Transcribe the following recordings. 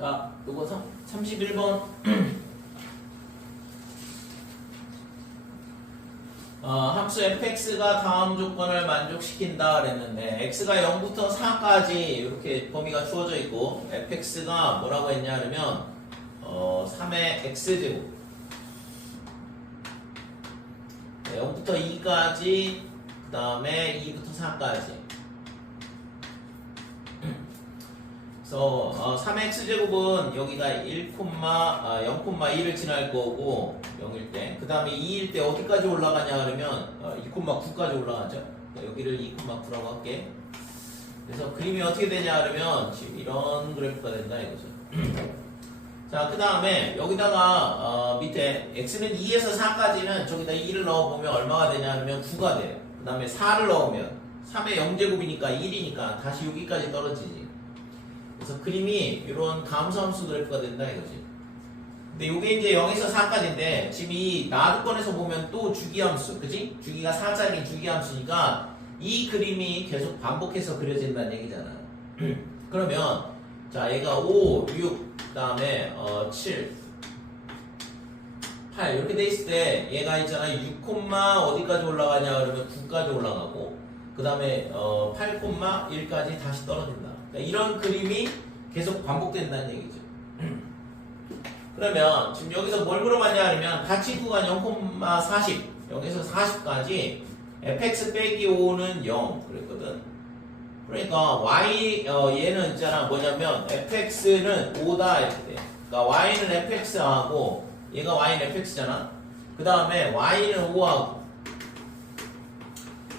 자, 요거 31번. 함수 fx가 다음 조건을 만족시킨다 그랬는데 x가 0부터 4까지 이렇게 범위가 주어져 있고 fx가 뭐라고 했냐 하면 3의 x제곱 0부터 2까지 그 다음에 2부터 4까지 그래서 3x제곱은 여기가 0,2를 지날 거고 0일 때 그 다음에 2일 때 어디까지 올라가냐 그러면 2,9까지 올라가죠. 여기를 2,9라고 할게. 그래서 그림이 어떻게 되냐 그러면 지금 이런 그래프가 된다 이거죠. 자, 그 다음에 여기다가 밑에 x는 2에서 4까지는 저기다 2를 넣어보면 얼마가 되냐 하면 9가 돼요. 그 다음에 4를 넣으면 3의 0제곱이니까 1이니까 다시 여기까지 떨어지지. 그래서 그림이 이런 감소함수 그래프가 된다 이거지. 근데 이게 이제 0에서 4까지인데 지금 이 나두권에서 보면 또 주기함수, 그지? 주기가 4짜리 주기함수니까 이 그림이 계속 반복해서 그려진다는 얘기잖아. 그러면 자 얘가 5, 6, 그 다음에 7, 8 이렇게 돼 있을 때 얘가 있잖아 6, 어디까지 올라가냐 그러면 9까지 올라가고 그 다음에 8, 1까지 다시 떨어진다. 이런 그림이 계속 반복된다는 얘기죠. 그러면 지금 여기서 뭘 물어봤냐 하면 가치 구간 0,40 0에서 40까지 fx 빼기 5는 0 그랬거든. 그러니까 y 얘는 있잖아 뭐냐면 fx는 5다 이렇게 돼. 그러니까 y는 fx하고 얘가 y는 fx잖아. 그 다음에 y는 5하고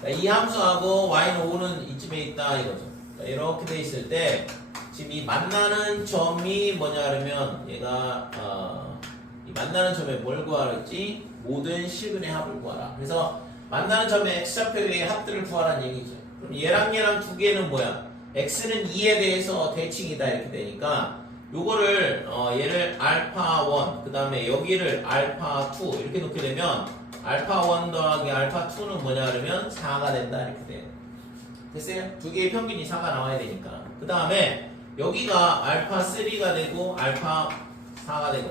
이 함수하고 y는 5는 이쯤에 있다 이거죠. 이렇게 돼 있을 때 지금 이 만나는 점이 뭐냐 그러면 얘가 이 만나는 점에 뭘 구하라 했지? 모든 실근의 합을 구하라. 그래서 만나는 점의 x좌표의 합들을 구하라는 얘기죠. 그럼 얘랑 두 개는 뭐야? x는 2에 대해서 대칭이다 이렇게 되니까 요거를 얘를 알파1 그 다음에 여기를 알파2 이렇게 놓게 되면 알파1 더하기 알파2는 뭐냐 그러면 4가 된다 이렇게 돼요. 됐어요? 두 개의 평균이 4가 나와야 되니까. 그 다음에 여기가 알파3가 되고 알파4가 되고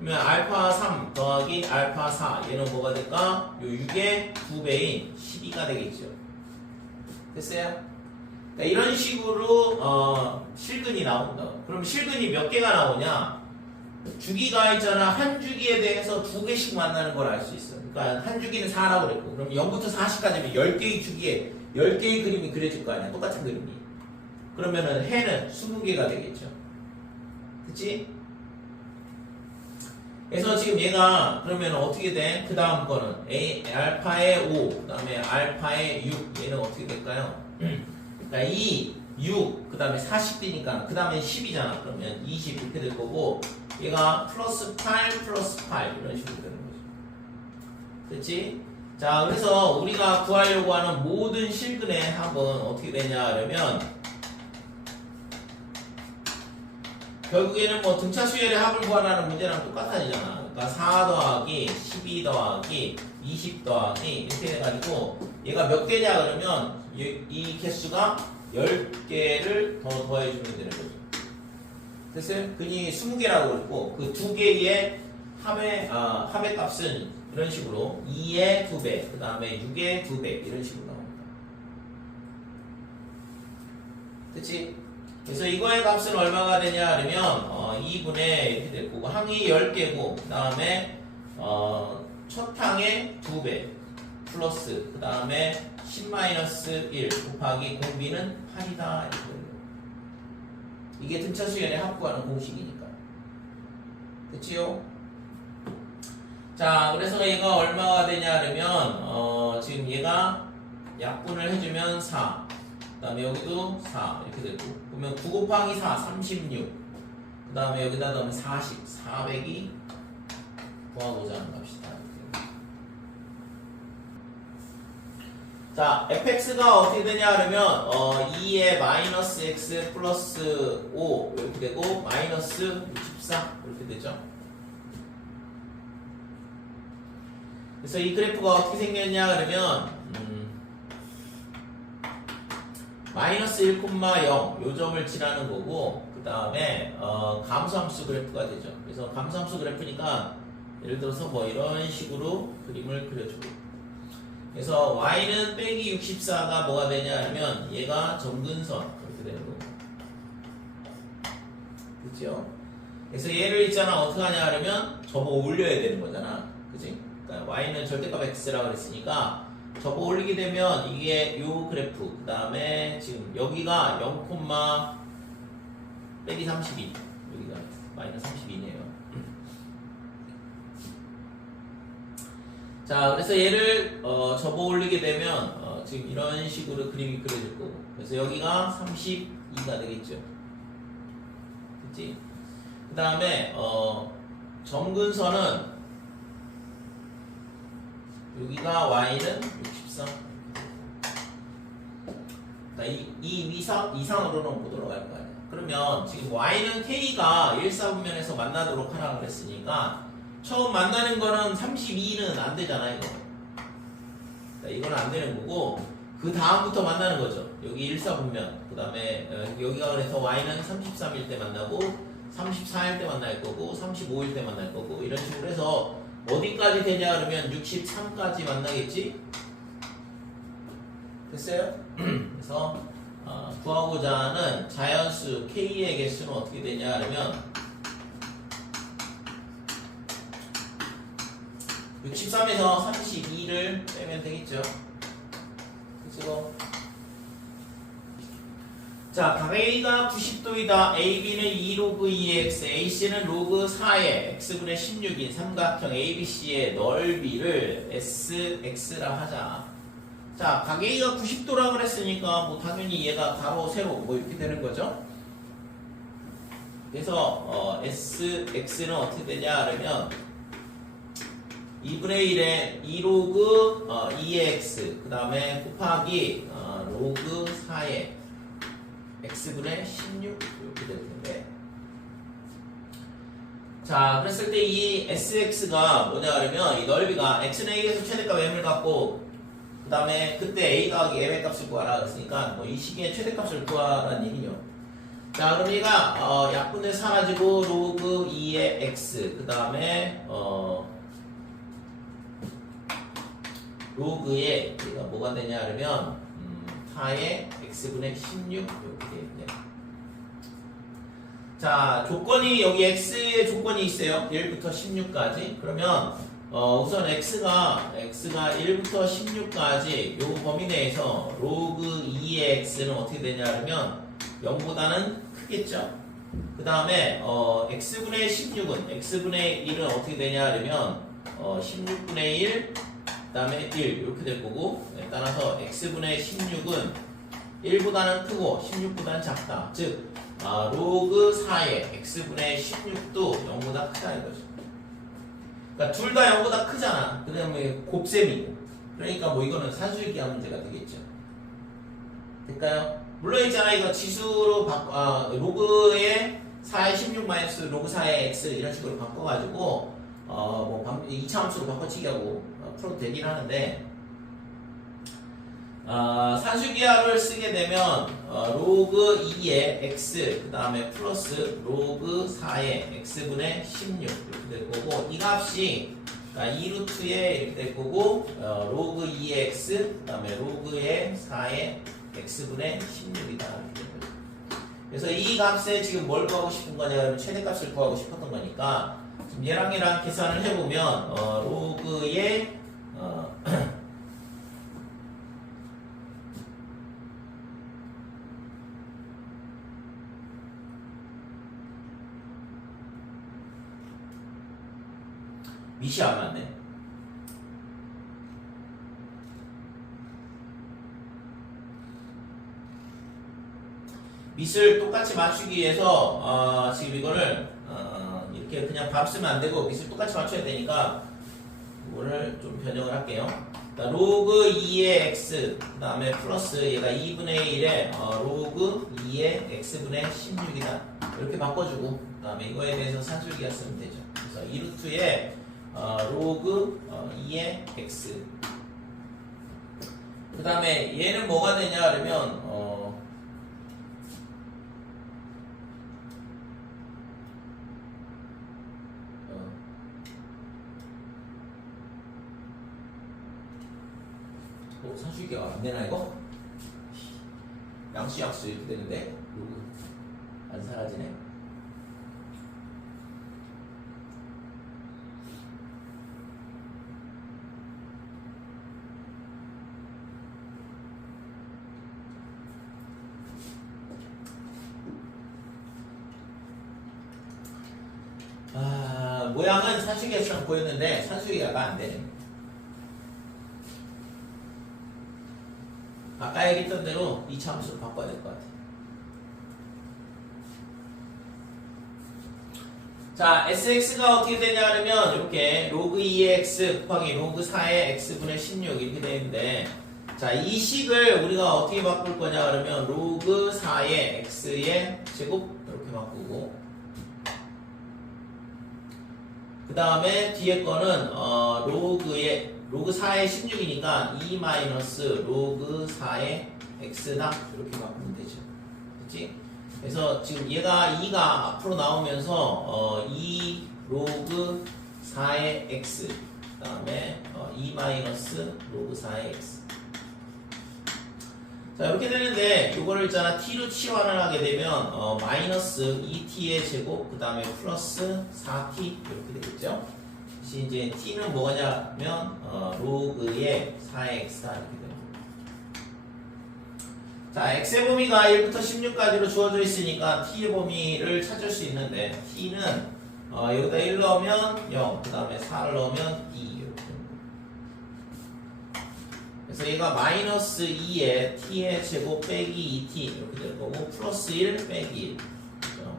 그러면 알파3 더하기 알파4 얘는 뭐가 될까? 요 6의 2배인 12가 되겠죠. 됐어요? 그러니까 이런 식으로 실근이 나온다. 그럼 실근이 몇 개가 나오냐? 주기가 있잖아. 한 주기에 대해서 두 개씩 만나는 걸 알 수 있어. 그러니까 한 주기는 4라고 그랬고 그럼 0부터 40까지면 10개의 주기에 10개의 그림이 그려질 거 아니야. 똑같은 그림이. 그러면은 해는 20개가 되겠죠. 그치? 그래서 지금 얘가 그러면 어떻게 돼? 그 다음 거는 알파의 5, 그 다음에 알파의 6 얘는 어떻게 될까요? 그러니까 2, 6, 그 다음에 40이니까 그 다음에 10이잖아. 그러면 20 이렇게 될 거고 얘가 플러스 8 플러스 8 이런 식으로 되는 거죠. 됐지? 자, 그래서 우리가 구하려고 하는 모든 실근의 합은 어떻게 되냐 하려면 결국에는 뭐 등차수열의 합을 구하라는 문제랑 똑같아지잖아. 그러니까 4 더하기 12 더하기 20 더하기 이렇게 돼가지고 얘가 몇 개냐 그러면 이 개수가 10개를 더 더해주면 되는 거죠. 됐어요? 그니 20개라고 그랬고 그 두 개의 합의 값은 이런 식으로 2의 2배, 그 다음에 6의 2배 이런 식으로 나옵니다. 됐지? 그래서 이거의 값은 얼마가 되냐 하면 2분의 이렇게 될 거고 항이 10개고 그 다음에 첫 항의 2배 플러스 그 다음에 10-1 곱하기 공비는 8이다 이렇게 돼요. 이게 등차수열의 합구하는 공식이니까. 됐지요? 자, 그래서 얘가 얼마가 되냐 하면 지금 얘가 약분을 해주면 4 그 다음에 여기도 4 이렇게 되고 그러면 9 곱하기 4 36 그 다음에 여기다 넣으면 40 400이 구하고자 하는 값이다. 자, fx가 어떻게 되냐 하면 2의 마이너스 x 플러스 5 이렇게 되고 마이너스 64 이렇게 되죠. 그래서 이 그래프가 어떻게 생겼냐 그러면 마이너스 1,0 요점을 칠하는 거고 그 다음에 감소함수 그래프가 되죠. 그래서 감소함수 그래프니까 예를 들어서 뭐 이런 식으로 그림을 그려주고 그래서 y는 빼기 64가 뭐가 되냐 하면 얘가 점근선 그렇게 되는 거고 그죠? 그래서 얘를 있잖아 어떻게 하냐 하면 접어 올려야 되는 거잖아 그지? 그러니까 y는 절대값 x라고 그랬으니까 접어 올리게 되면 이게 요 그래프 그 다음에 지금 여기가 0, 빼기 32 여기가 마이너스 32네요. 자 그래서 얘를 접어 올리게 되면 지금 이런 식으로 그림이 그려질 거고 그래서 여기가 32가 되겠죠. 그치? 그 다음에 점근선은 여기가 y는 63 이 이상으로는 못 올라갈 거 아니야. 그러면 지금 y는 k가 1사분면에서 만나도록 하라고 그랬으니까 처음 만나는 거는 32는 안 되잖아 이거. 이거는 안 되는 거고 그 다음부터 만나는 거죠. 여기 1사분면 그 다음에 여기가 그래서 y는 33일 때 만나고 34일 때 만날 거고 35일 때 만날 거고 이런 식으로 해서 어디까지 되냐 그러면 63까지 만나겠지? 됐어요? 그래서 구하고자 하는 자연수 k의 개수는 어떻게 되냐 그러면 63에서 32를 빼면 되겠죠? 그치고 자, 각 A가 90도이다. AB는 2로그 2x, AC는 로그 4의 x분의 16인 삼각형 ABC의 넓이를 SX라 하자. 자, 각 A가 90도라 그랬으니까 뭐 당연히 얘가 가로, 세로 뭐 이렇게 되는 거죠. 그래서 SX는 어떻게 되냐 그러면 2분의 1에 2로그 2의 x 그 다음에 곱하기 로그 4의 x분의 16 이렇게 될 텐데 자 그랬을 때 이 sx가 뭐냐 그러면 이 넓이가 x는 a에서 최대값 m을 갖고 그 다음에 그때 a 더하기 m의 값을 구하라 그랬으니까 뭐 이 시기에 최대값을 구하라는 얘기죠. 자 그럼 얘가 약분을 사라지고 로그 2의 x 그 다음에 로그에 얘가 뭐가 되냐 그러면 4의 x분의 16 이렇게 되겠네요. 자 조건이 여기 x의 조건이 있어요. 1부터 16까지 그러면 우선 x가 1부터 16까지 요 범위 내에서 로그 2의 x는 어떻게 되냐 그러면 0보다는 크겠죠. 그 다음에 x분의 16은 x분의 1은 어떻게 되냐 그러면 16분의 1 그 다음에 1 이렇게 될 거고 따라서 x분의 16은 1보다는 크고 16보다는 작다. 즉 로그 4의 x분의 16도 0보다 크다 이거죠. 그러니까 둘 다 0보다 크잖아. 그 다음에 곱셈이고 그러니까 뭐 이거는 산수일기하 문제가 되겠죠. 될까요? 물론 있잖아 이거 지수로 로그의 4의 16 마이너스 로그 4의 x 이런 식으로 바꿔가지고 뭐 2차 함수로 바꿔치기 하고 풀어도 되긴 하는데 산수기하를 쓰게 되면 로그 2의 x 그 다음에 플러스 로그 4의 x분의 16 이렇게 될 거고 이 값이 2루트에 이렇게 될 거고 로그 2의 x 그 다음에 로그의 4의 x분의 16이다 이렇게 될 거죠. 그래서 이 값에 지금 뭘 구하고 싶은 거냐 그러면 최대값을 구하고 싶었던 거니까 지금 얘랑 계산을 해보면 로그의 밑이 안 맞네. 밑을 똑같이 맞추기 위해서 지금 이거를 이렇게 그냥 밥 쓰면 안 되고 밑을 똑같이 맞춰야 되니까 이거를 좀 변형을 할게요. 로그 2의 x 그 다음에 플러스 얘가 2분의 1에 로그 2의 x분의 16이다 이렇게 바꿔주고 그 다음에 이거에 대해서 산술기하 쓰면 되죠. 그래서 2루트에 로그 2의 x 그 다음에 얘는 뭐가 되냐 그러면 산수기가 안 되나 이거? 양수 이렇게 되는데 로그 안 사라지네. 모양은 산수기처럼 보였는데 산수기가 안 되네. 아까 얘기했던 대로 이차 함수로 바꿔야 될 것 같아. 자, sx가 어떻게 되냐 하면 이렇게 로그 2의 x 곱하기 로그 4의 x분의 16 이렇게 되는데, 자, 이 식을 우리가 어떻게 바꿀 거냐 그러면 로그 4의 x의 제곱 이렇게 바꾸고, 그 다음에 뒤에 거는 로그 4의 16이니까 2 마이너스 로그 4의 x다 이렇게 바꾸면 되죠. 그치? 그래서 지금 얘가 2가 앞으로 나오면서 2 로그 4의 x 그 다음에 2 마이너스 로그 4의 x. 자, 이렇게 되는데 이거를 있잖아 t로 치환을 하게 되면 마이너스 2t의 제곱 그 다음에 플러스 4t 이렇게 되겠죠. 이제 t는 뭐냐면 로그의 4x다 이렇게 됩니다. 자, x의 범위가 1부터 16까지로 주어져 있으니까 t의 범위를 찾을 수 있는데, t는 여기다 1 넣으면 0, 그 다음에 4를 넣으면 2 이렇게 됩니다. 그래서 얘가 마이너스 2에 t의 제곱 빼기 2t 이렇게 될 거고, 플러스 1 빼기 1. 그렇죠?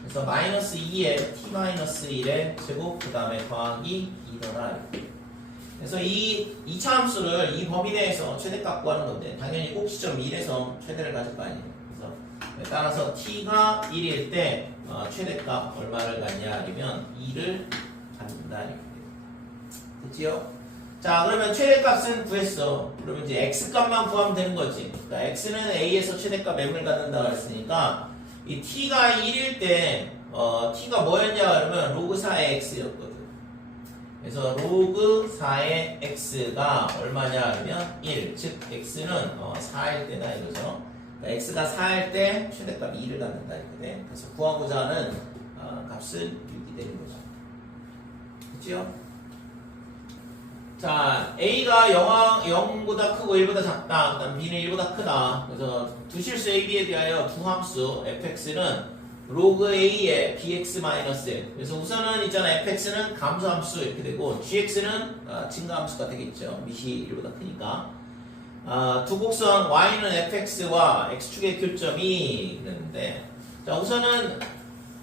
그래서 마이너스 2에 t 마이너스 1의 제곱 그 다음에 더하기 2더라 이렇게. 그래서 이 2차 함수를 이 범위 내에서 최대값 구하는 건데, 당연히 꼭지점 1에서 최대를 가질 거 아니에요. 그래서 따라서 t가 1일 때 최대값 얼마를 갖냐 하면 2를 갖는다 이렇게. 됐지요? 자, 그러면 최대값은 구했어. 그러면 이제 x값만 구하면 되는 거지. 그러니까 x는 a에서 최대값 m을 갖는다 그랬으니까 이 t가 1일 때 t가 뭐였냐 그러면 로그 4의 x였거든. 그래서 로그 4의 x가 얼마냐 하면 1, 즉 x는 4일 때다 이거죠. 그러니까 x가 4일 때 최대값 2를 갖는다 이거네. 그래서 구하고자 하는 값은 6이 되는 거죠. 그렇죠? 자, a가 0보다 크고 1보다 작다. 그 다음 b는 1보다 크다. 그래서 두 실수 a, b에 대하여 두 함수 fx는 로그 a의 bx-1. 그래서 우선은 있잖아, fx는 감소함수 이렇게 되고 gx는 증가함수가 되겠죠. 밑이 1보다 크니까. 두 곡선 y는 fx와 x축의 교점이 그랬는데, 자, 우선은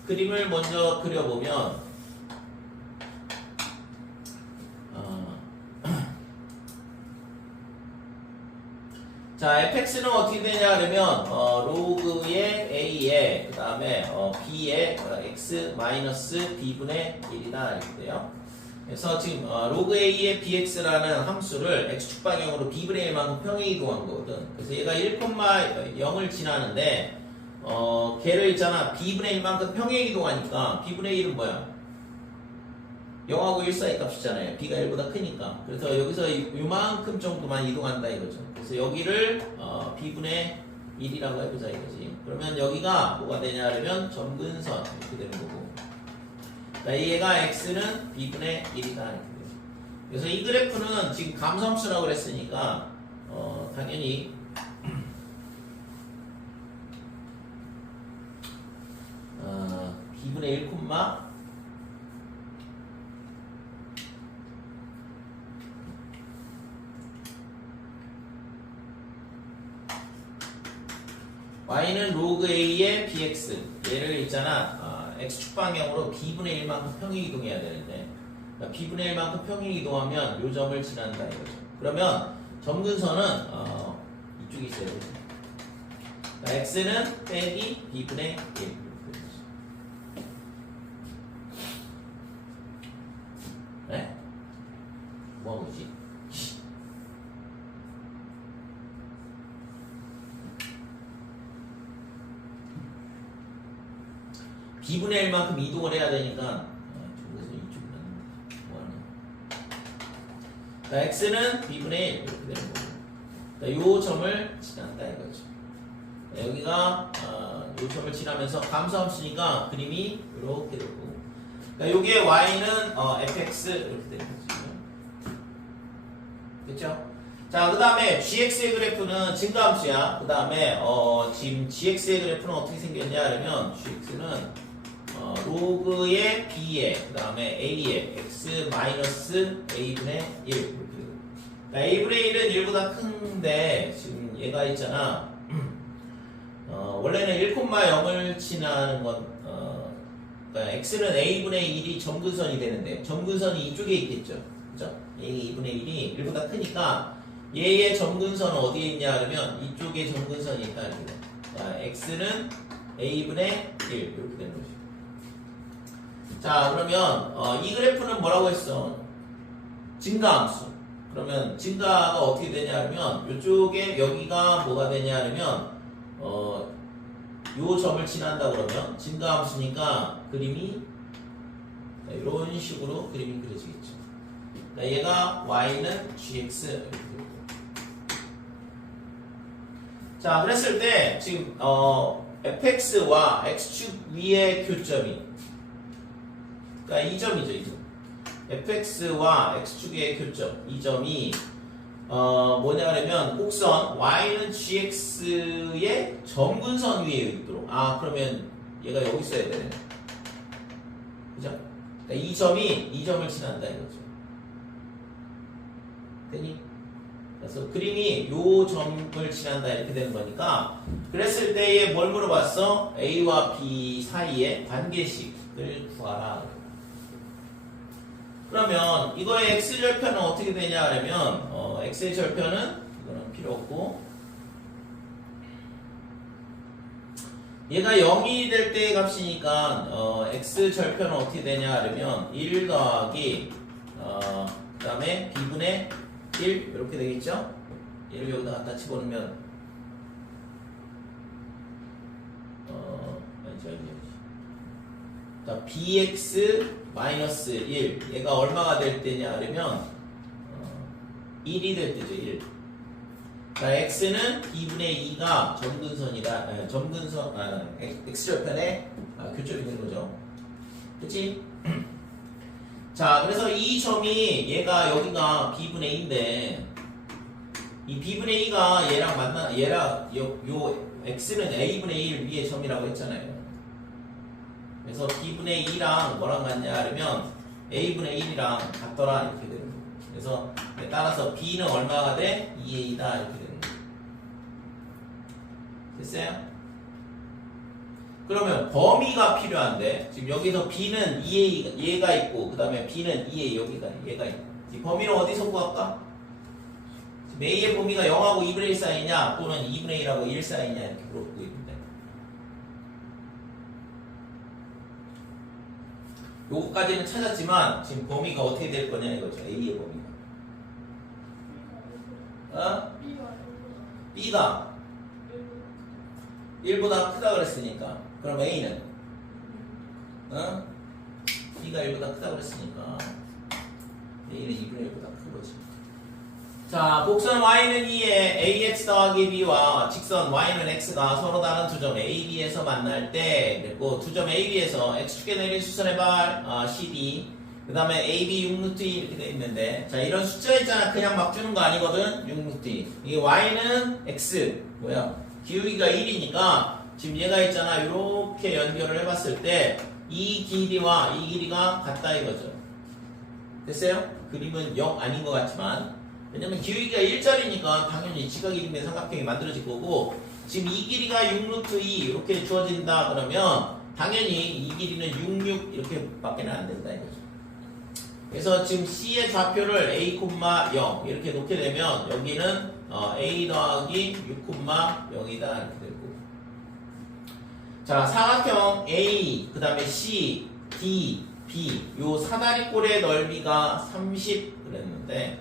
그림을 먼저 그려보면, 자, fx는 어떻게 되냐 그러면 로그의 a에 그 다음에 b의 x b분의 1이다 이렇게 돼요. 그래서 지금 로그 a의 bx라는 함수를 x축 방향으로 b분의 1만큼 평행 이동한 거거든. 그래서 얘가 1,0을 지나는데 걔를 있잖아 b분의 1만큼 평행 이동하니까 b분의 1은 뭐야? 0하고 1 사이 값이잖아요. b가 1보다 크니까. 그래서 여기서 요만큼 정도만 이동한다 이거죠. 그래서 여기를 b분의 1이라고 해보자 이거지. 그러면 여기가 뭐가 되냐 하면 점근선 이렇게 되는 거고. 그러니까 얘가 x는 b분의 1이다 이렇게 되죠. 그래서 이 그래프는 지금 감소함수라고 그랬으니까 당연히 b분의 1, y는 로그 a의 bx 얘를 있잖아 x축 방향으로 b분의 1만큼 평행 이동해야 되는데 그러니까 b분의 1만큼 평행 이동하면 요 점을 지난다 이거죠. 그러면 점근선은 이쪽에 있어야 돼요. 그러니까 x는 빼기 b분의 1 네? 뭐하고 있지? b분의 1만큼 이동을 해야 되니까 저기서 이쪽으로 갔는데 뭐하냐. x는 b분의 1 이렇게 되는 거고 요 점을 지난다 이거죠. 여기가 요 점을 지나면서 감소함수니까 그림이 이렇게 되고, 그러니까 요게 y는 fx 이렇게 되는 거죠. 그렇죠? 자, 그 다음에 gx의 그래프는 증가함수야. 그 다음에 지금 gx의 그래프는 어떻게 생겼냐 하면 gx는 로그의 b에 그 다음에 a에 x 마이너스 a분의 1 이렇게 되고, 그러니까 a분의 1은 1보다 큰데 지금 얘가 있잖아. 원래는 1,0을 지나는 건 그러니까 x는 a분의 1이 점근선이 되는데 점근선이 이쪽에 있겠죠. 그죠? a분의 1이 1보다 크니까 얘의 점근선은 어디에 있냐 그러면 이쪽에 점근선이 있다 이렇게 돼. 자, x는 a분의 1 이렇게 되는 거죠. 자, 그러면 이 그래프는 뭐라고 했어? 증가함수. 그러면 증가가 어떻게 되냐 그러면 이쪽에 여기가 뭐가 되냐 그러면 요 점을 지난다 그러면 증가함수니까 그림이 이런 식으로 그림이 그려지겠죠. 얘가 y는 gx 이렇게 되고. 자, 그랬을 때 지금 fx와 x축 위의 교점이, 그러니까 이 점이죠, 이 점. fx와 x축의 교점, 이 점이 뭐냐면 곡선 y는 gx의 점근선 위에 있도록. 아, 그러면 얘가 여기 있어야 되네. 그죠? 그러니까 이 점이 이 점을 지난다 이거죠. 되니? 그래서 그림이 요 점을 지난다 이렇게 되는 거니까, 그랬을 때에 뭘 물어봤어? a와 b 사이의 관계식을 구하라. 그러면 이거의 x절편은 어떻게 되냐 하면 x의 절편은 이거는 필요 없고, 얘가 0이 될 때의 값이니까 x절편은 어떻게 되냐 하면 1 더하기 그 다음에 b분의 1 이렇게 되겠죠? 얘를 여기다 갖다 집어넣으면 자, bx 마이너스 1 얘가 얼마가 될 때냐 하면 1이 될 때죠. 1. 자, x는 b분의 2가 점근선이다. 점근선 x절편의 교점이 되는 거죠. 그치? 자, 그래서 이 점이 얘가 여기가 b분의 2인데 이 b분의 2가 얘랑 요 x는 a분의 1 위의 점이라고 했잖아요. 그래서 b분의 2랑 뭐랑 같냐 하면 a분의 1이랑 같더라 이렇게 되는 거예요. 그래서 따라서 b는 얼마가 돼? 2a다 이렇게 되는 거예요. 됐어요? 그러면 범위가 필요한데 지금 여기서 b는 2a 얘가 있고 그 다음에 b는 2a 여기가 얘가 있고, 이 범위를 어디서 구할까? 지금 a의 범위가 0하고 2분의 1 사이냐 또는 2분의 1하고 1 사이냐 이렇게 물어보고 있는데, 요거까지는 찾았지만 지금 범위가 어떻게 될 거냐 이거죠. a의 범위가 b가 1보다 크다 그랬으니까 그럼 a는 b가 1보다 크다 그랬으니까 a는 2분의 1보다 큰 거지. 자, 곡선 y는 2에 ax 더하기 b와 직선 y는 x가 서로 다른 두 점 a, b에서 만날 때, 그리고 두 점 a, b에서 x축에 내린 수선의 발 cd, 그 다음에 a, b 6루트 2 이렇게 돼 있는데, 자, 이런 숫자 있잖아. 그냥 막 주는 거 아니거든. 6루트 2. 이게 y는 x 뭐야? 기울기가 1이니까 지금 얘가 있잖아. 이렇게 연결을 해봤을 때 이 길이와 이 길이가 같다 이거죠. 됐어요? 그림은 0 아닌 것 같지만, 왜냐면 기울기가 1짜리니까 당연히 지각이름의 삼각형이 만들어질 거고, 지금 이 길이가 6루트 2 이렇게 주어진다 그러면 당연히 이 길이는 66 이렇게 밖에는 안 된다 이거죠. 그래서 지금 C의 좌표를 a, 0 이렇게 놓게 되면 여기는 a 더하기 6,0이다 이렇게 되고, 자, 사각형 A 그 다음에 C, D, B 요 사다리꼴의 넓이가 30 그랬는데,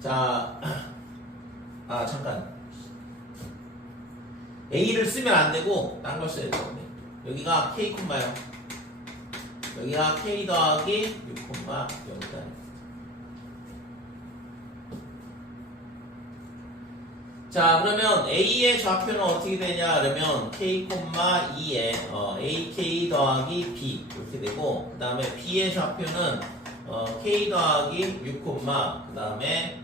자, 잠깐 A를 쓰면 안 되고 딴 걸 써야 되는데, 여기가 K, 요 여기가 K 더하기 6,0이다. 자, 그러면 A의 좌표는 어떻게 되냐 그러면 K, 2에 AK 더하기 B 이렇게 되고 그 다음에 B의 좌표는 K 더하기 6, 그 다음에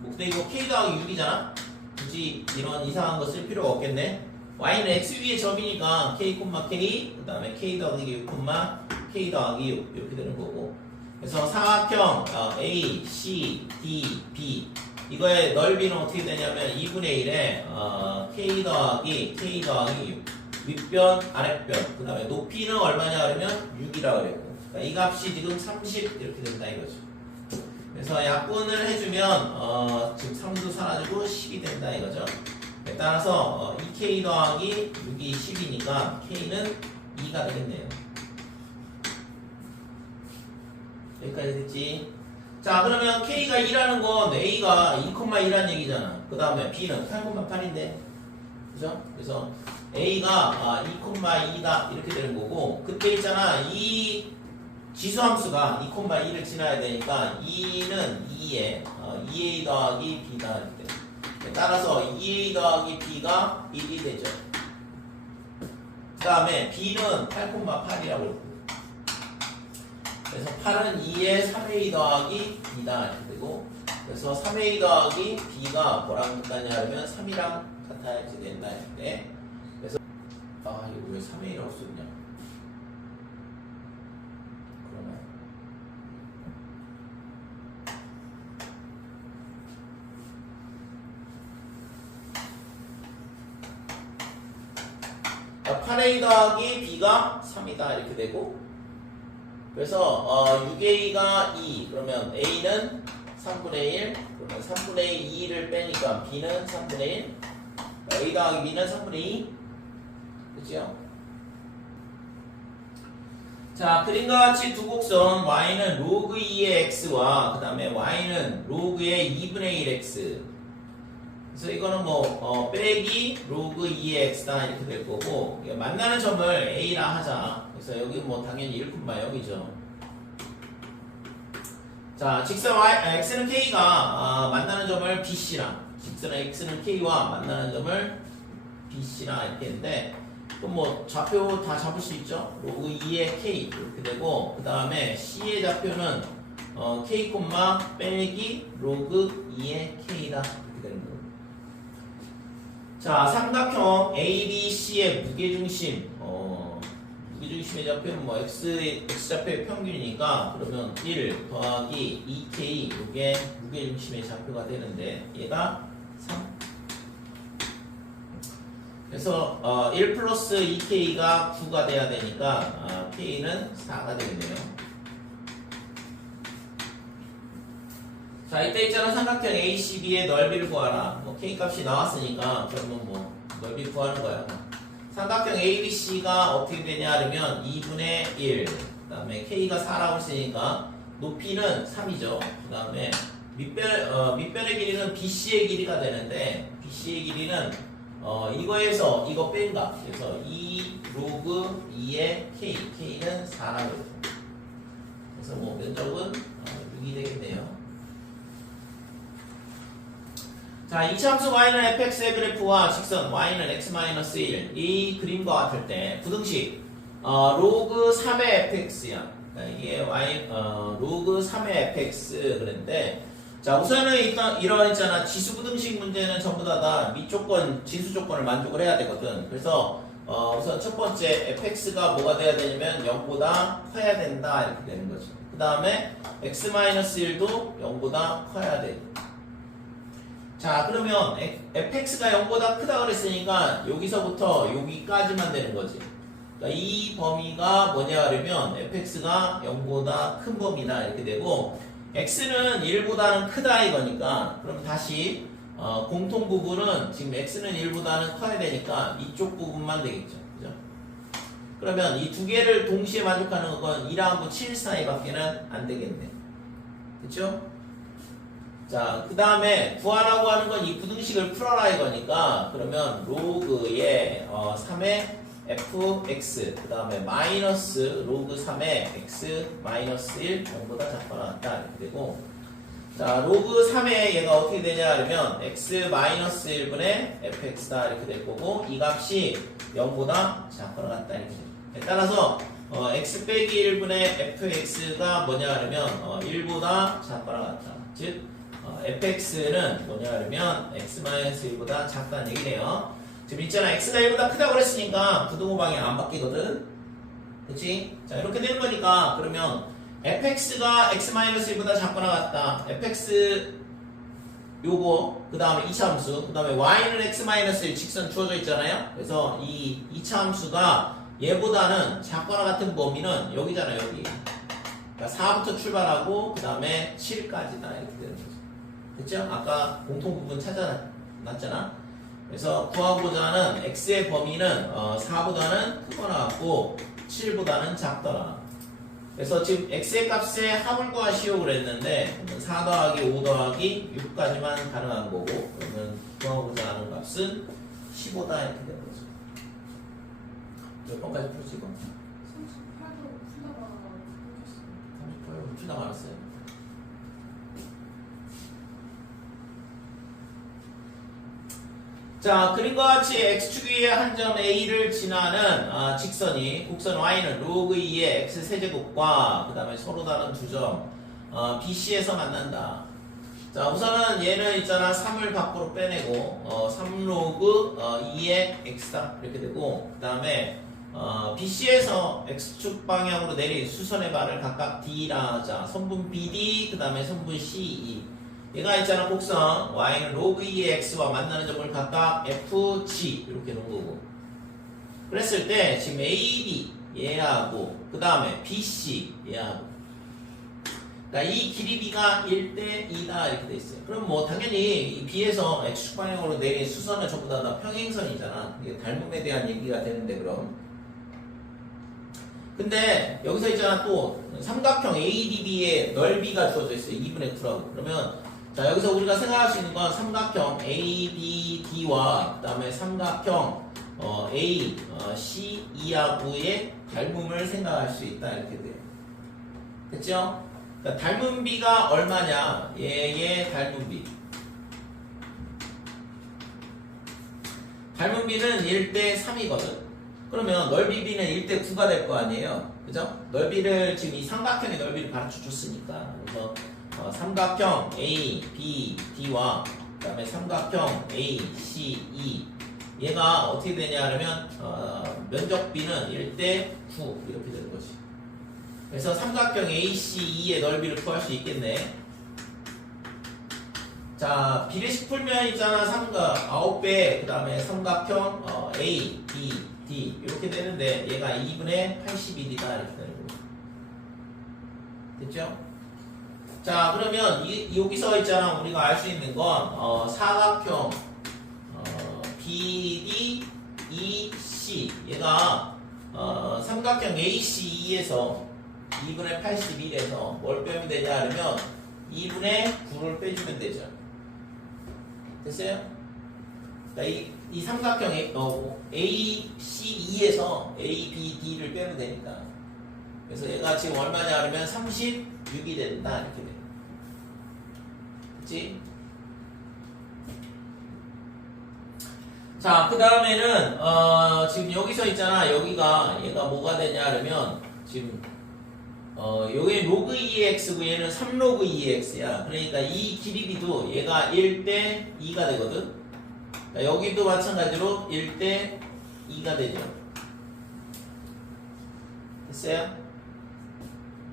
근데 이거 K 더하기 6이잖아? 굳이 이런 이상한 거 쓸 필요가 없겠네. Y는 X 위의 점이니까 K, K, 그 다음에 K 더하기 6, K 더하기 6 이렇게 되는 거고. 그래서 삼각형 A, C, D, B 이거의 넓이는 어떻게 되냐면 2분의 1에 K 더하기 6 윗변, 아랫변 그 다음에 높이는 얼마냐 그러면 6이라고 그랬고 그러니까 이 값이 지금 30 이렇게 된다 이거죠. 그래서 약분을 해주면 지금 3도 사라지고 10이 된다 이거죠. 따라서 2K 더하기 6이 10이니까 K는 2가 되겠네요. 여기까지 됐지? 자, 그러면 K가 2라는 건 A가 2,2라는 얘기잖아. 그 다음에 B는 8,8인데. 그죠? 그래서 A가 2,2다 이렇게 되는 거고 그때 있잖아. 이 지수함수가 2,2를 지나야 되니까 2는 2에 2A 더하기 B다 이렇게 돼. 따라서 2A 더하기 B가 1이 되죠. 그 다음에 B는 8,8이라고 했고 그래서 8은 2에 3A 더하기 B다 이렇게 되고 그래서 3A 더하기 B가 뭐랑 같냐 하면 3이랑 같아야지 된다 이렇게. 그래서 이거 왜 3A라고 썼냐? 그러면 8A 더하기 B가 3이다 이렇게 되고 그래서 6A가 2 그러면 A는 3분의 1 그러면 3분의 2를 빼니까 B는 3분의 1 A 더하기 B는 3분의 2 그치요? 자 그림과 같이 두 곡선 Y는 로그 2의 X와 그 다음에 Y는 로그의 2분의 1 X 그래서 이거는 뭐 빼기 로그 2의 X다 이렇게 될 거고 만나는 점을 A라 하자. 그래서 여기 뭐 당연히 1,0이죠. 자, 직선 X는 K가 만나는 점을 BC랑 직선 X는 K와 만나는 점을 BC랑 이렇게 했는데 그럼 뭐 좌표 다 잡을 수 있죠. 로그 2의 K 이렇게 되고 그 다음에 C의 좌표는 K, 빼기 로그 2의 K다 이렇게 되는 거예요. 자, 삼각형 ABC의 무게중심 무게중심의 좌표는 뭐 X좌표의 평균이니까 그러면 1 더하기 2K 이게 무게중심의 좌표가 되는데 얘가 3 그래서 1 플러스 2K가 9가 돼야 되니까 K는 4가 되겠네요. 자, 이때 있잖아. 삼각형 ACB의 넓이를 구하라. 뭐 K 값이 나왔으니까 그러면 뭐 넓이 구하는 거야. 삼각형 ABC가 어떻게 되냐 하면 2분의 1. 그 다음에 K가 4라고 했으니까 높이는 3이죠. 그 다음에 밑변의 길이는 BC의 길이가 되는데 BC의 길이는 이거에서 이거 뺀 값. 그래서 2 로그 2의 K는 4라고 했죠. 그래서 뭐 면적은 6이 되겠네요. 자, 이차함수 y는 fx의 그래프와 직선 y는 x-1 이 그림과 같을 때 부등식 로그 3의 fx야. 그러니까 이게 y 로그 3의 fx 그랬는데 자 우선은 일단 이런 있잖아 지수 부등식 문제는 전부 다 밑조건 지수 조건을 만족을 해야 되거든. 그래서 우선 첫 번째 fx가 뭐가 돼야 되냐면 0보다 커야 된다 이렇게 되는 거죠. 그 다음에 x-1도 0보다 커야 돼. 자 그러면 fx가 0보다 크다 그랬으니까 여기서부터 여기까지만 되는 거지. 그러니까 이 범위가 뭐냐 하려면 fx가 0보다 큰 범위다 이렇게 되고 x는 1보다는 크다 이거니까 그럼 다시 공통 부분은 지금 x는 1보다는 커야 되니까 이쪽 부분만 되겠죠. 그죠? 그러면 이 두 개를 동시에 만족하는 건 2하고 7 사이밖에는 안 되겠네. 그쵸? 자, 그 다음에 구하라고 하는 건 이 부등식을 풀어라 이거니까 그러면 로그의 3의 fx 그 다음에 마이너스 로그 3의 x 마이너스 1 0보다 작거나 같다 이렇게 되고 자, 로그 3에 얘가 어떻게 되냐 그러면 x-1분의 fx다 이렇게 될 거고 이 값이 0보다 작거나 같다 이렇게 돼요. 따라서 x 빼기 1분의 fx가 뭐냐 그러면 1보다 작거나 같다. 즉 fx는 뭐냐 그러면 x-1보다 작다는 얘기네요. 지금 있잖아 x가 1보다 크다고 그랬으니까 부등호 방향 안 바뀌거든. 그치? 자 이렇게 되는 거니까 그러면 fx가 x-1보다 작거나 같다. fx 요거 그 다음에 2차 함수 그 다음에 y는 x-1 직선 주어져 있잖아요. 그래서 이 2차 함수가 얘보다는 작거나 같은 범위는 여기잖아요. 여기. 그러니까 4부터 출발하고 그 다음에 7까지다 이렇게 되는 거죠. 그쵸? 아까 공통 부분 찾아놨잖아. 그래서 구하고자 하는 x의 범위는 4보다는 크거나 같고 7보다는 작더라. 그래서 지금 x의 값에 합을 구하시오 그랬는데 4 더하기 5 더하기 6까지만 가능한 거고 그러면 구하고자 하는 값은 15다 이렇게 되는 거죠. 몇 번까지 풀지 이거? 38도 풀다 말았어요. 자, 그림과 같이 x축 위에 한 점 a를 지나는 직선이 곡선 y는 로그 2의 x 세제곱과 그 다음에 서로 다른 두 점 BC에서 만난다. 자, 우선은 얘는 있잖아 3을 밖으로 빼내고 3로그 2의 x다 이렇게 되고 그 다음에 BC에서 x축 방향으로 내린 수선의 발을 각각 D라 하자. 선분 BD 그 다음에 선분 CE. 얘가 있잖아 곡선 y는 로그 2의 x와 만나는 점을 각각 FG 이렇게 놓은 거고 그랬을 때 지금 AB 얘하고 그 다음에 BC 얘하고 그러니까 이 길이 B가 1대 2다 이렇게 돼 있어요. 그럼 뭐 당연히 이 B에서 x축 방향으로 내린 수선은 전부 다 평행선이잖아. 이게 닮음에 대한 얘기가 되는데 그럼 근데 여기서 있잖아 또 삼각형 ADB의 넓이가 주어져 있어요. 2분의 9라고. 그러면 자 여기서 우리가 생각할 수 있는 건 삼각형 ABD와 그 다음에 삼각형 ACE하고의 닮음을 생각할 수 있다 이렇게 돼요. 됐죠? 그러니까 닮은 비가 얼마냐? 얘의 닮은 비. 닮은 비는 1대 3이거든. 그러면 넓이 비는 1대 9가 될 거 아니에요. 그죠? 넓이를 지금 이 삼각형의 넓이를 가르쳐 줬으니까. 그래서 삼각형 A, B, D와 그 다음에 삼각형 A, C, E 얘가 어떻게 되냐 하면 면적 B는 1대 9 이렇게 되는 거지. 그래서 삼각형 A, C, E의 넓이를 구할 수 있겠네. 자, 비례식 풀면 있잖아. 9배 그 다음에 삼각형 A, B, D 이렇게 되는데 얘가 2분의 81이다 이렇게 되는 거죠. 됐죠? 자, 그러면 여기서 있잖아 우리가 알 수 있는 건 사각형 BD, EC 얘가 삼각형 ACE에서 2분의 81에서 뭘 빼면 되냐 하면 2분의 9를 빼주면 되죠. 됐어요? 그러니까 이 삼각형 ACE에서 ABD를 빼면 되니까 그래서 얘가 지금 얼마냐 하면 36이 된다 이렇게 돼. 그치? 자, 그 다음에는 지금 여기서 있잖아. 여기가 얘가 뭐가 되냐 하면 지금 여기 로그 2의 x고 얘는 3로그 2의 x야. 그러니까 이 길이비도 얘가 1대 2가 되거든. 그러니까 여기도 마찬가지로 1대 2가 되죠. 됐어요?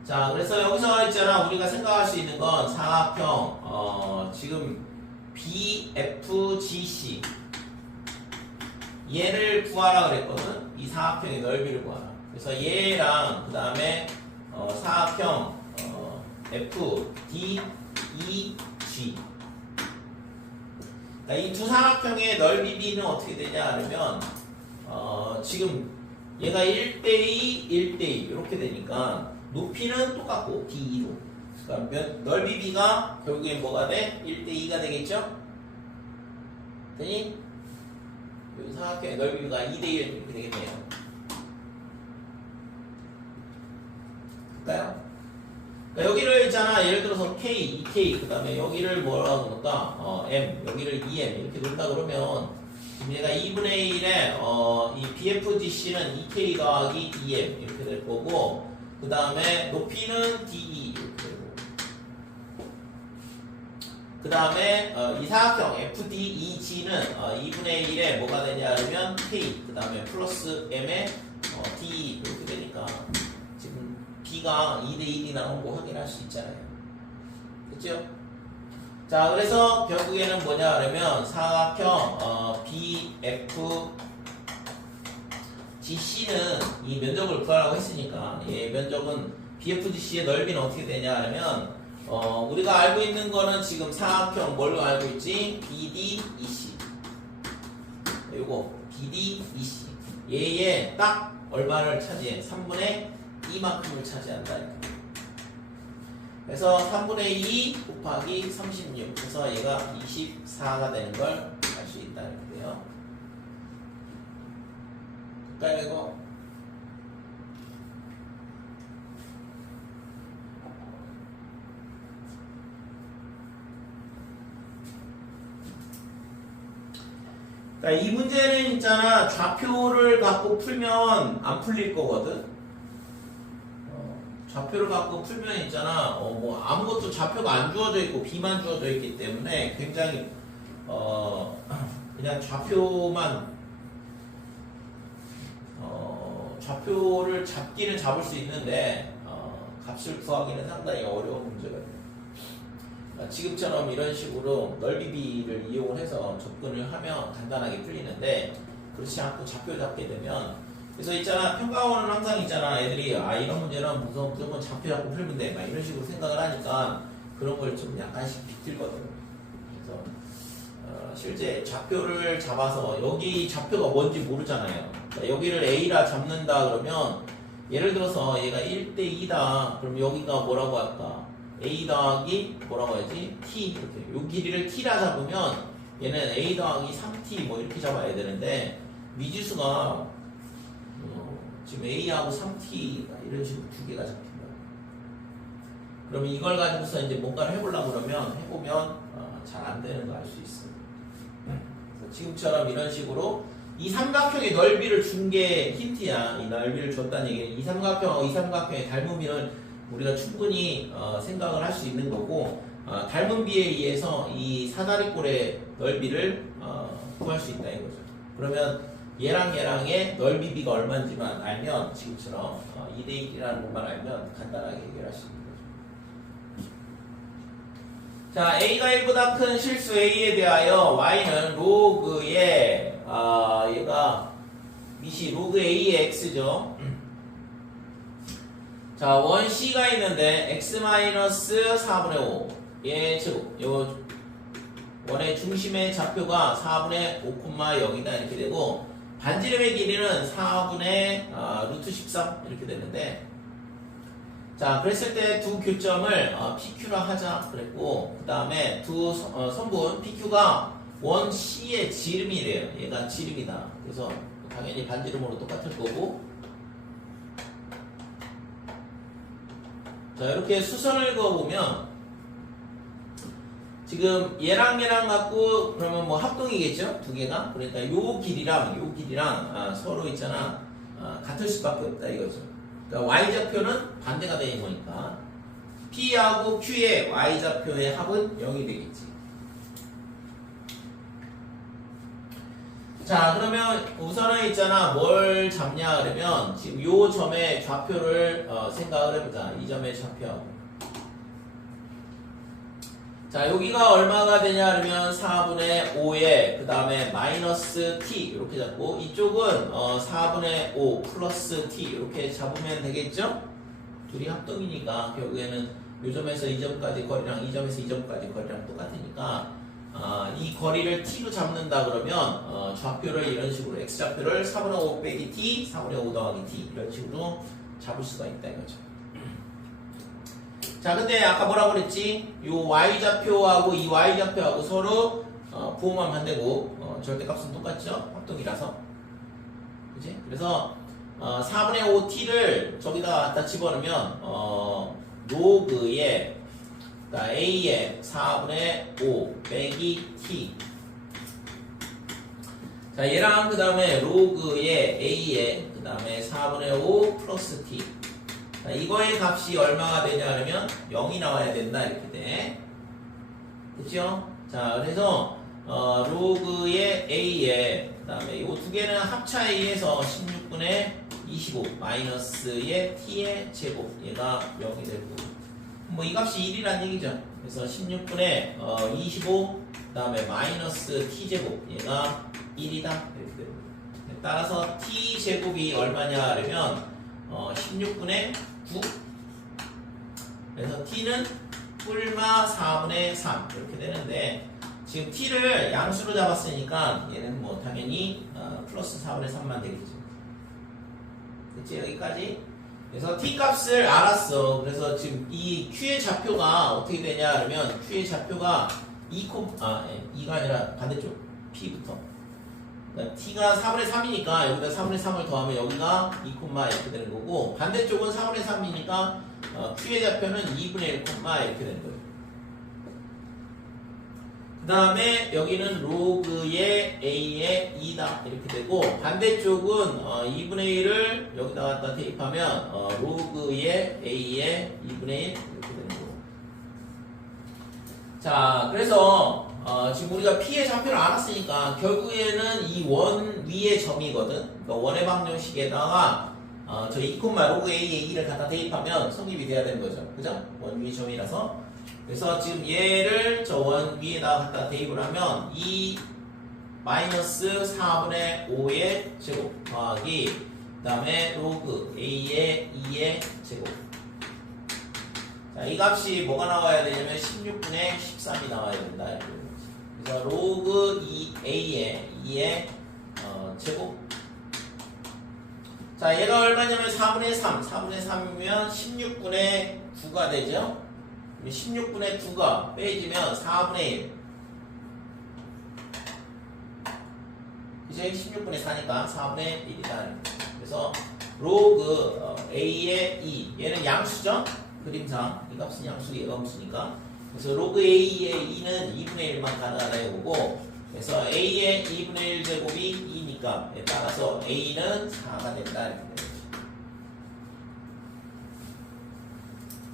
자, 그래서 여기서 있잖아 우리가 생각할 수 있는 건 사각형 지금 BFGC 얘를 구하라 그랬거든. 이 사각형의 넓이를 구하라. 그래서 얘랑 그 다음에 사각형 FDEG 그러니까 이 두 사각형의 넓이 B는 어떻게 되냐 하면 지금 얘가 1대2, 1대2 이렇게 되니까 높이는 똑같고 D2로 그러니까 넓이 B가 결국엔 뭐가 돼? 1대2가 되겠죠? 되니? 여기 사각형의 넓이가 2대1 이렇게 되겠네요. 볼까요? 그러니까 여기를 있잖아. 예를 들어서 K, 2K, 그 다음에 여기를 뭐라고 놓을까? M, 여기를 2M 이렇게 놓는다 그러면 지금 얘가 2분의 1에 이 BFGC는 2K 더하기 2M 이렇게 될 거고 그 다음에 높이는 DE 이렇게 되고 그 다음에 이 사각형 FDEG는 2분의 1에 뭐가 되냐 하면 K 그 다음에 플러스 M에 DE 이렇게 되니까 지금 B가 2대1이 나온 거 확인할 수 있잖아요. 그렇죠? 자, 그래서 결국에는 뭐냐 하면 사각형 BFGC는 이 면적을 구하라고 했으니까 이 면적은 BFGC의 넓이는 어떻게 되냐 하면 우리가 알고 있는 거는 지금 사각형 뭘로 알고 있지? BDEC 요거 BDEC 얘의 딱 얼마를 차지해? 3분의 2만큼을 차지한다. 그래서 3분의 2 곱하기 36 그래서 얘가 24가 되는 걸 알 수 있다 이렇게 돼요. 그러니까 이거 그러니까 이 문제는 있잖아 좌표를 갖고 풀면 안 풀릴 거거든. 좌표를 갖고 풀면 있잖아 뭐 아무것도 좌표가 안 주어져 있고 B만 주어져 있기 때문에 굉장히 그냥 좌표를 잡기는 잡을 수 있는데 값을 구하기는 상당히 어려운 문제가 돼요. 지금처럼 이런 식으로 넓이비를 이용을 해서 접근을 하면 간단하게 풀리는데 그렇지 않고 좌표 잡게 되면 그래서 있잖아 평가원은 항상 있잖아 애들이 이런 문제는 무조건 좌표 잡고 풀면 돼 막 이런 식으로 생각을 하니까 그런 걸 좀 약간씩 비틀거든. 그래서 실제 좌표를 잡아서 여기 좌표가 뭔지 모르잖아요. 그러니까 여기를 A라 잡는다 그러면 예를 들어서 얘가 1대2다 그럼 여기가 뭐라고 할까? A 더하기 뭐라고 해야지? T 이렇게 요 길이를 T라 잡으면 얘는 A 더하기 3T 뭐 이렇게 잡아야 되는데 미지수가 지금 A하고 3T가 이런 식으로 두 개가 잡힌다. 그러면 이걸 가지고서 이제 뭔가를 해보려고 그러면 해보면 잘 안 되는 거 알 수 있어요. 그래서 지금처럼 이런 식으로 이 삼각형의 넓이를 준 게 힌트야. 이 넓이를 줬다는 얘기는 이 삼각형의 닮음이는 우리가 충분히 생각을 할 수 있는 거고 닮은 비에 의해서 이 사다리꼴의 넓이를 구할 수 있다 이거죠. 그러면 얘랑 얘랑의 넓이 비가 얼마인지만 알면 지금처럼 2대1이라는 것만 알면 간단하게 해결할 수 있는 거죠. 자, A가 1보다 큰 실수 A에 대하여 Y는 로그의 얘가 미시 로그 A의 X죠. 자, 원 C가 있는데 X-4분의 5 얘 즉 요 원의 중심의 좌표가 4분의 5,0이다 이렇게 되고 반지름의 길이는 4분의 루트 13 이렇게 되는데 자 그랬을 때 두 교점을 PQ라 하자 그랬고 그 다음에 두 선분 PQ가 원 C의 지름이래요. 얘가 지름이다. 그래서 당연히 반지름으로 똑같을 거고 자 이렇게 수선을 그어보면 지금 얘랑 갖고 그러면 뭐 합동이겠죠? 두 개가. 그러니까 요 길이랑 서로 있잖아. 같을 수밖에 없다 이거죠. 그러니까 y좌표는 반대가 되는 거니까 P하고 Q의 y좌표의 합은 0이 되겠지. 자 그러면 우선은 있잖아 뭘 잡냐 그러면 지금 요 점의 좌표를 생각을 해보자. 이 점의 좌표. 자 여기가 얼마가 되냐 그러면 4분의 5에 그 다음에 마이너스 t 이렇게 잡고 이쪽은 4분의 5 플러스 t 이렇게 잡으면 되겠죠? 둘이 합동이니까 결국에는 요 점에서 이 점까지 거리랑 이 점에서 이 점까지 거리랑 똑같으니까 이 거리를 t로 잡는다 그러면 좌표를 이런 식으로 x좌표를 4분의 5 빼기 t 4분의 5 더하기 t 이런 식으로 잡을 수가 있다 이거죠. 자 근데 아까 뭐라고 그랬지? 요 y좌표하고 이 y좌표하고 서로 부호만 반대고 절대값은 똑같죠? 합동이라서 그치? 그래서 4분의 5t를 저기다 갖다 집어넣으면 로그의 그러니까 A의 4분의 5 빼기 T. 자, 얘랑 그 다음에 로그의 A의 그 다음에 4분의 5 플러스 T. 자, 이거의 값이 얼마가 되냐 하면 0이 나와야 된다 이렇게 돼. 그쵸? 자, 그래서 로그의 A의 그 다음에 이 두 개는 합차에 의해서 16분의 25 마이너스의 T의 제곱 얘가 0이 될 거고 뭐 이 값이 1이란 얘기죠. 그래서 16분의 25 그 다음에 마이너스 T제곱 얘가 1이다 이렇게 되고 따라서 T제곱이 얼마냐 하면 16분의 9 그래서 T는 뿔마 4분의 3 이렇게 되는데 지금 T를 양수로 잡았으니까 얘는 뭐 당연히 플러스 4분의 3만 되겠죠. 그치 여기까지? 그래서 T 값을 알았어. 그래서 지금 이 Q의 좌표가 어떻게 되냐 하면 Q의 좌표가 2가 아니라 반대쪽 P부터 그러니까 T가 4분의 3이니까 여기다 4분의 3을 더하면 여기가 2, 이렇게 되는 거고 반대쪽은 4분의 3이니까 Q의 좌표는 2분의 1, 이렇게 되는 거예요. 그 다음에 여기는 로그의 A의 2다 이렇게 되고 반대쪽은 2분의 1을 여기다 갖다 대입하면 로그의 A의 2분의 1 이렇게 되는 거고 자 그래서 지금 우리가 P의 좌표를 알았으니까 결국에는 이 원 위의 점이거든. 그러니까 원의 방정식에다가 저 2, 로그 A의 2를 갖다 대입하면 성립이 돼야 되는 거죠. 그죠? 원 위의 점이라서 그래서 지금 얘를 저 원 위에다가 갖다 대입을 하면 2 마이너스 4분의 5의 제곱 더하기 그 다음에 로그 A의 2의 제곱 자, 이 값이 뭐가 나와야 되냐면 16분의 13이 나와야 된다. 그래서 로그 A의 2의 제곱 자 얘가 얼마냐면 4분의 3 4분의 3이면 16분의 9가 되죠. 16분의 9가 빼지면 4분의 1 이제 16분의 4니까 4분의 1이다. 그래서 로그 A의 2 얘는 양수죠. 그림상 이 값은 양수 얘가 음수니까 그래서 로그 A의 2는 2분의 1만 가능하다 이거고 그래서 A의 2분의 1 제곱이 2니까 따라서 A는 4가 된다.